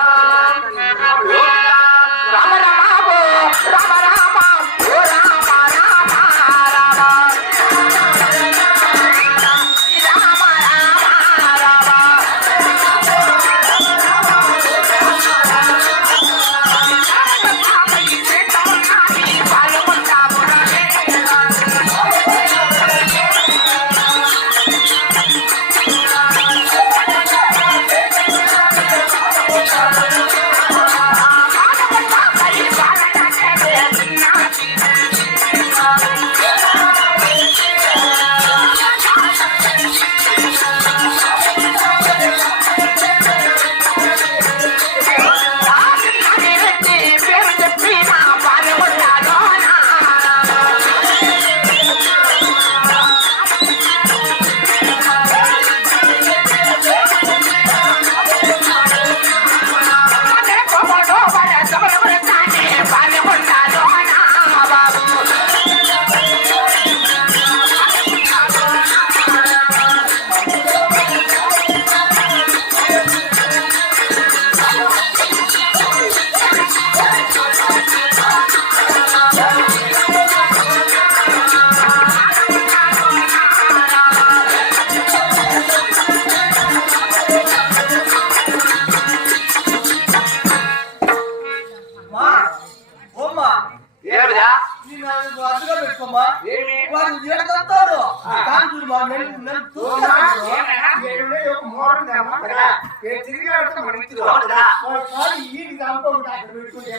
రామ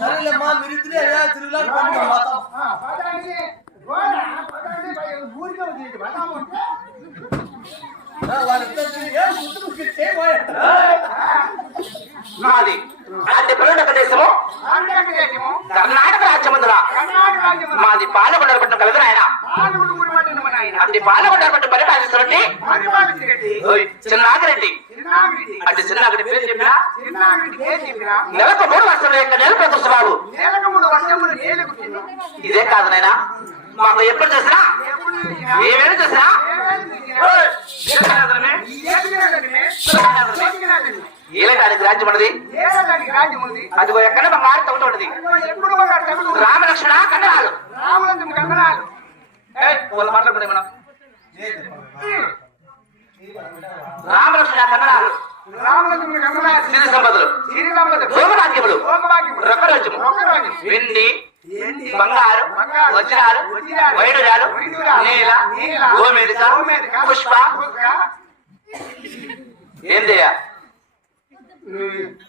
సరేలేమ్మా మీరు ఇద్దరే తిరుగులాడు పండుగ నాది. అంటే ప్రవేశ దేశము. కర్ణాటక రాజ్యమందుల మాది పాలకొండ పట్టణం కలదు ఆయన అంటే పాలకొండ పట్టణం పరిపాలిస్తున్నట్టు. చిన్నాగిరెడ్డి అంటే చిన్నాగిరెడ్డి పేరు చెప్పినా? నెలకు మూడు వర్షాలు. యొక్క నెల ప్రదర్శన బాబు ఇదే కాదు నాయనా. మాకు ఎప్పుడు చూసినా? ఏమేమి చూసినా? ఓయ్, ఏం కాదనమే? ఈలగానికి రాజ్యం ఉన్నది? అదిగో ఎక్కడ మాట ఒకటి ఉన్నది. రామలక్ష్మణ కండరాలు. వాళ్ళు మాట్లాడుకునే మనం రామలక్ష్మణ కండరాలు సిరి సంపదలు. రొక్కరాజ్యము. వెండి బంగారు వజ్రాలు వైడురాలు నీల గోమేదిక పుష్ప. ఏందయ్యా?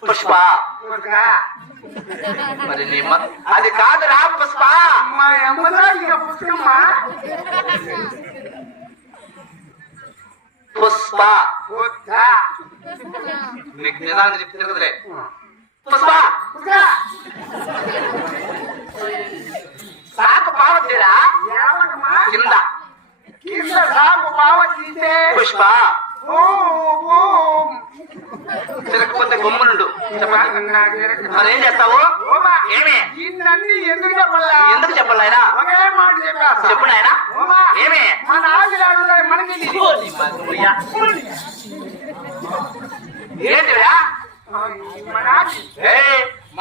పుష్ప. మరి నీ మ- అది కాదురా పుష్ప. పుష్ప. నీకు నిదానంగా చెప్తే తిరగదులే పుష్ప. సాకు పావట్లేదా కింద. పుష్ప. తిరగకపోతే గమ్మునుండు. మరి ఏం చేస్తావు? ఏమి? ఎందుకు చెప్పాలా? ఎందుకు చెప్పాలి ఆయన? ఒకే మాట చెప్పా. చెప్పు నాయనా. ఏమి? మన ఆశలు మనకి ఏంటివా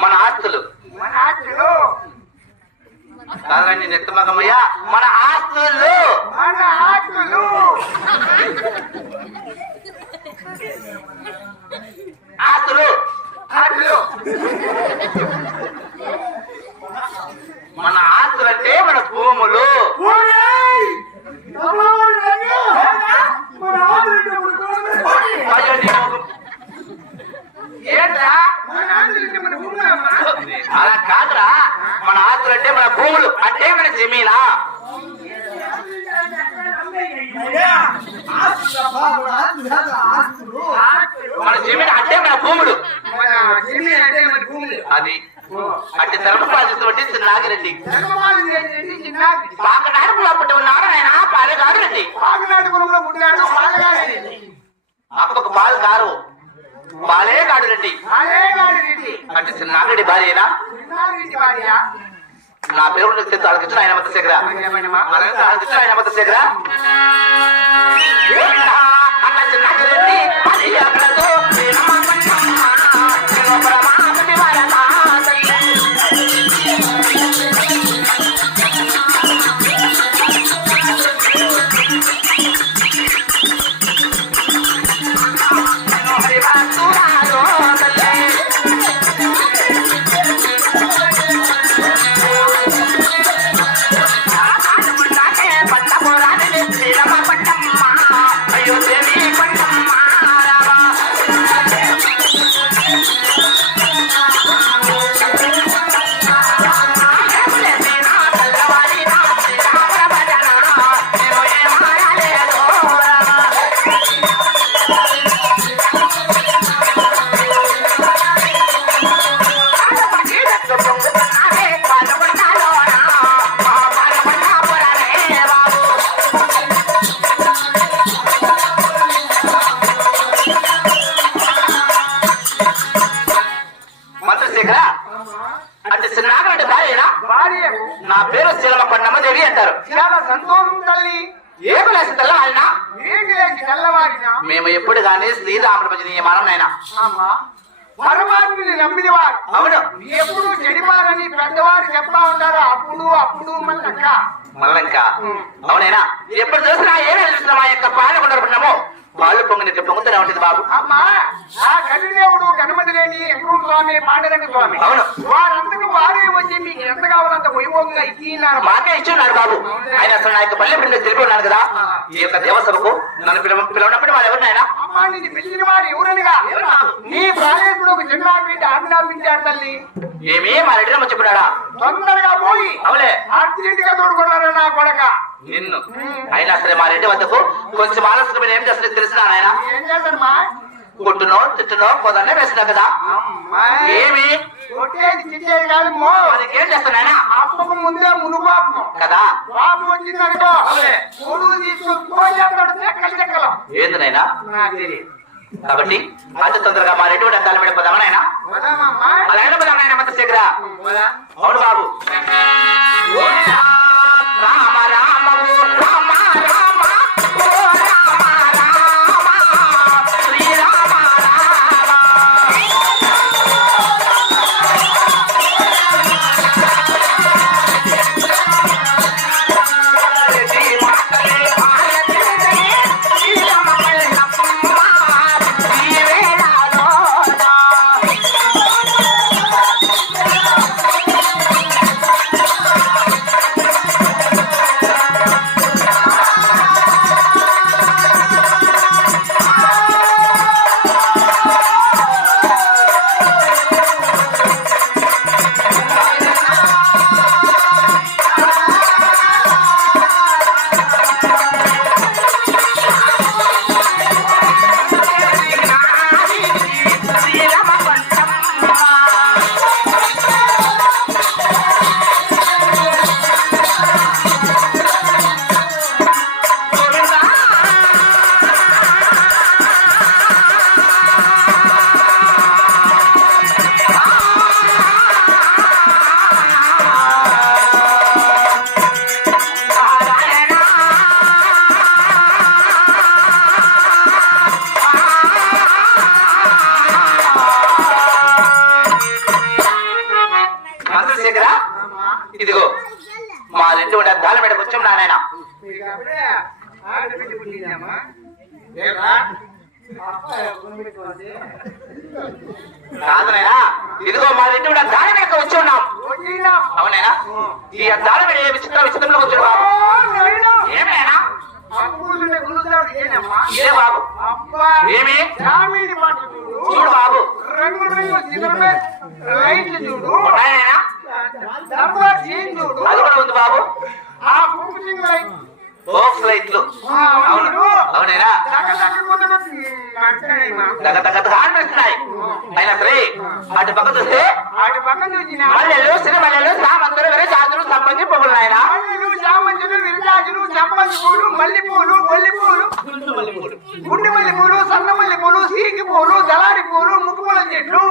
మన ఆస్తులు. మన ఆశలు కాదండి నెత్తమగమయ్యా మన ఆస్తులు. మన ఆస్తులు. ఆశలు మన ఆస్తులు అంటే మన భూములు అలా కాదురా. మన ఆస్తులు అంటే మన భూములు. అంటే మన జమీనా? మన జమీన్ అంటే మన భూములు. జమీన్ అంటే మన అది. అంటే ధర్మపాలిస్తున్నట్టు చిన్న నాగిరెడ్డి. పాకనాడు పుట్టి ఉన్నాడు ఆయన పాలగాడు రెడ్డి పాకనాటి కులంలో పుట్టాడు పాలగాడి అప్పకు పాలు కారు పాలే కాడు రెడ్డి అంటే చిన్న నాగిరెడ్డి భార్యనా? భార్య. నా పేరు అడగచ్చు ఆయన మత శేఖర? అడగచ్చు ఆయన మత శేఖర అన్న చిన్న నాగిరెడ్డి మేము ఎప్పుడు కానీ శ్రీరాముడి భజనీయమానం నాయన. పరమాత్మని నమ్మినవారు. అవును. ఎప్పుడు చెడివారని పెద్దవారు చెప్తా ఉంటారు. అప్పుడు అప్పుడు మళ్ళక్క మళ్ళంక అవునైనా ఎప్పుడు చూసినా ఏమి చూసినా మా యొక్క పాలన పాలు పొంగినట్లు పొంగుతూనే ఉంటుంది బాబు. అమ్మా ఆ కన్నుదేవుడు గణపతి లేని స్వామి పాండరంగ స్వామి. అవును. వారంతకు వారే వచ్చి మీకు ఎంత కావాలంత వైభవంగా ఇచ్చినారు. మాకే ఇచ్చున్నారు బాబు. ఆయన అసలు నా యొక్క పల్లె పిండి తెలిపి ఉన్నారు కదా. ఈ యొక్క దేవసభకు నన్ను పిలవ పిలవనప్పుడు వాళ్ళు ఎవరు నాయన? అమ్మా నిన్ను పిలిచిన వారు ఎవరనగా? నీ ప్రాణేశ్వరుడు ఒక చిన్నారెడ్డి ఆజ్ఞాపించారు తల్లి. ఏమీ మా రెడ్డి చెప్పినాడా తొందరగా పోయి అవులే. అర్జెంట్గా తోడుకున్నారు నా కొడక? నిన్ను. అయినా సరే మా రెడ్డి వద్దకు కొంచెం ఆలస్యమైన ఏం చేస్తుంది తెలిసిన ఆయన ఏం చేస్తారమ్మా కొట్టునో తిట్టునో పోదన్నే వేసినా కదా. ఏమి? కొట్టేది కాదు మో. మనకి ఏం చేస్తున్నాయన అప్పకు ముందే మునుపాపం కదా. పాపం వచ్చిందనుకో. అవునే. కొడుకు తీసుకొని కోసేస్తాడు చెక్కలు చెక్కలు ఏంది నాయనా? కాబట్టి అంత తొందరగా మా రెడ్డి కూడా కాలం పెడిపోదామా నాయన? పోదాం నాయన శేఖర? అవును బాబు. రామ కాదు నాయనా ఇదిగో మా రెండు ఉండే అద్దాల మీద వచ్చి ఉన్నాం? అవునైనా ఈ మీద ఏ విచిత్ర విచిత్రంలో నాయనా. ఏమైనా? ఏ బాబు ఏమి చూడు. బాబు రంగు రంగు చిగురుమే లైట్లు చూడు అది కూడా ఉంది బాబు ఆ చింగలై బాక్స్ లైట్లు. అవును. దగ్గర దగ్గర అయినా సరే అటు పక్క చూస్తే అటు మల్లెలు సిరిమల్లెలు సామంతులు సంబంధి చామంతులు, విరజాజులు, పూలు, మల్లెపూలు మల్లెపూలు గుండె మల్లె పూలు, సన్న మల్లెపూలు సీకి పూలు, దళారి పూలు, ముక్కుపుల చెట్లు.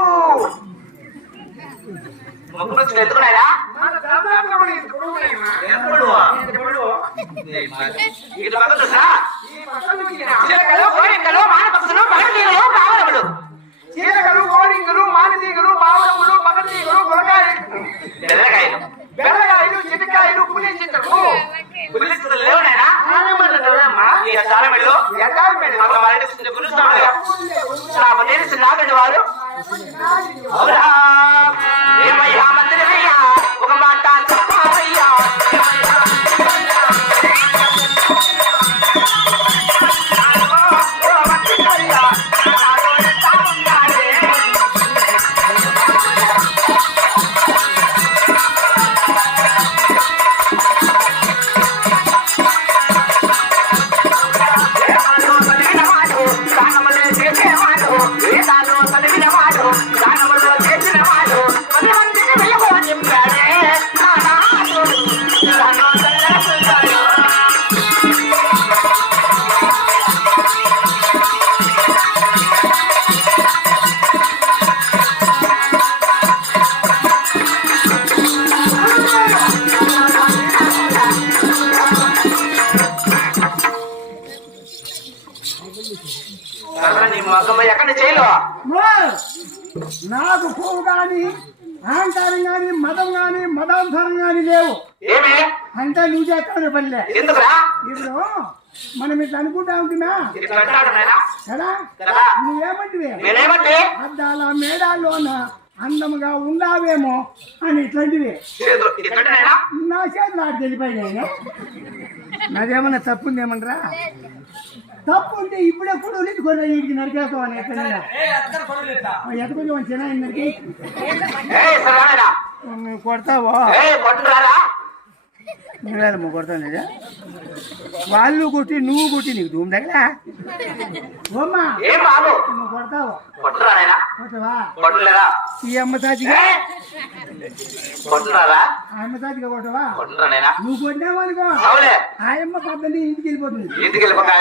మన దళారులు ఎప్పుడు? ఇటు పక్క చూసినా? ఈ పనిలే మనం ఇట్లా అనుకుంటా ఉంటున్నా? కదా? నువ్వేమంటివి? అద్దాల మేడాల్లోన అందముగా ఉన్నావేమో అని ఇట్లాంటివి. నా చేతి నాకు తెలిపోయినాయి నాదేమన్నా తప్పు ఉందేమంటారా తప్పు ఉంటే ఇప్పుడే కూడా లేదు కొన్ని వీడికి నరికేస్తామని ఎక్కడ కొంచెం చిన్న కొడతావో? ముంగళాలమ్మ కొడతాను లేదా వాళ్ళు కొట్టి నువ్వు కొట్టి నీకు ధూమ్ తగిలా? నువ్వు ఇంటికి వెళ్ళిపోతుంది.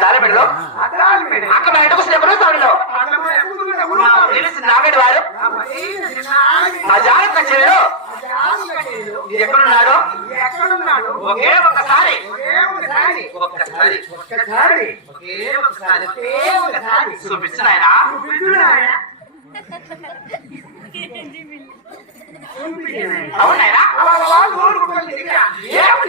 దారిపెడదు అక్కడ బయటకు వచ్చినప్పుడు తమిళలో తెలిసి నాగడి వారు మా జాగ్రత్త కచేరీలో ఎక్కడున్నాడు ఒకే ఒకసారి ఒక్కసారి చూపించు నాయన అవునాయనా ఏమి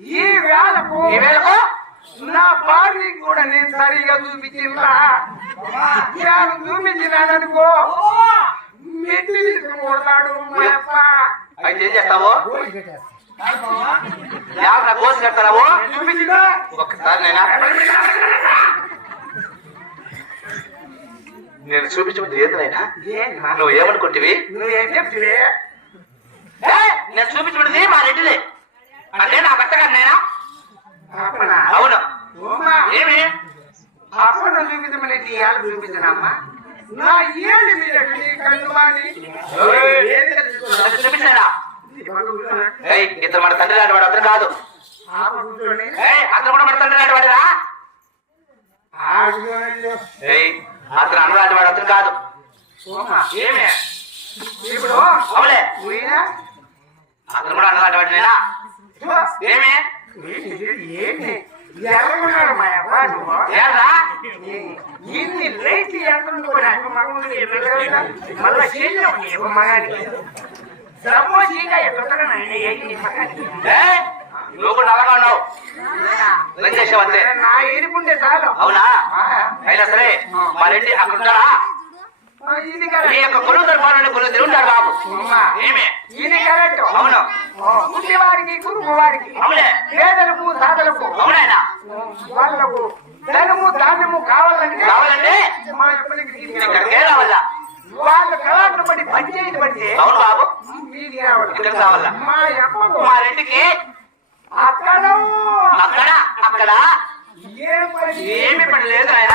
ఈ వేళకు ఈ వేళకు నా భార్యకి కూడా నేను సరిగా చూపించిందా నేను చూపించినాననుకో. మెట్టి కొడతాడు మా అప్ప అయితే ఏం చేస్తావు? ఎవరు కోసి కడతావు? చూపించిందా ఒక్కసారి నైనా నేను చూపించబోతే ఏంటనైనా ఏంటమ్మా? నువ్వు ఏమనుకుంటివి నువ్వేం చెప్తివే? ఏ, నేను చూపించబడింది మా రెడ్డిది అంటే నా భర్త గారు నేనా అప్పనా? అవును ఓమ్మా. ఏమి అప్పన చూపించమని నీ ఏళ్ళు చూపించనమ్మా నా ఏళ్ళు మీద నీ కళ్ళు మాని ఏది తెలుసుకోరా? నాకు చూపించాడా ఈ పక్క కూర్చోనా? ఏయ్! ఇతను మన తండ్రి లాంటి వాడు అతను కాదు. అతను కూడా మన తండ్రి లాంటి వాడిరా అతను అన్న లాంటి వాడు అతను కాదు. ఏమి? ఇప్పుడు అవులే? అతను కూడా అన్న లాంటి వాడు నేనా చూ. ఏమి ఎన్ని లైట్ నువ్వు కూడా ఉన్నావు నా ఏడుపుంటే చాలు అవునా అయినా సరే మరెడ్డి అక్కడ ఉంటాడా నీ యొక్క కొలువు తరపాలని కొలువు తిరుగుతాడు బాబు. ఏమి? ఇది కరెక్ట్ అవును. పుట్టివాడికి కురుపు వాడికి అవునే పేదలకు సాధలకు అవునాయన? వాళ్ళకు ధనము ధాన్యము కావాలంటే కావాలంటే? మా ఇక్కడికే రావాలా? వాళ్ళ కళను బట్టి పంచాయతీ బట్టి అవును బాబు. రావాలి? మా మా రెడ్డికి అక్కడ అక్కడ? అక్కడ? ఏమి పని? లేదు ఆయన